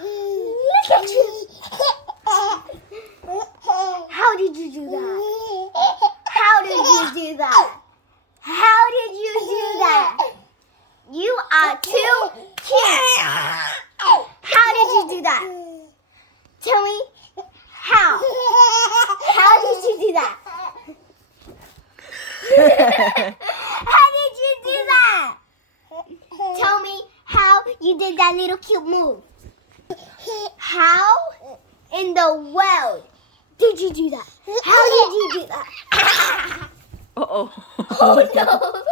Look at you. How did you do that? How did you do that? How did you do that? You are too cute. How did you do that? Tell me how. How did you do that? How did you do that? Tell me how you did that little cute move. How in the world did you do that? How did you do that? Uh-oh. Oh no.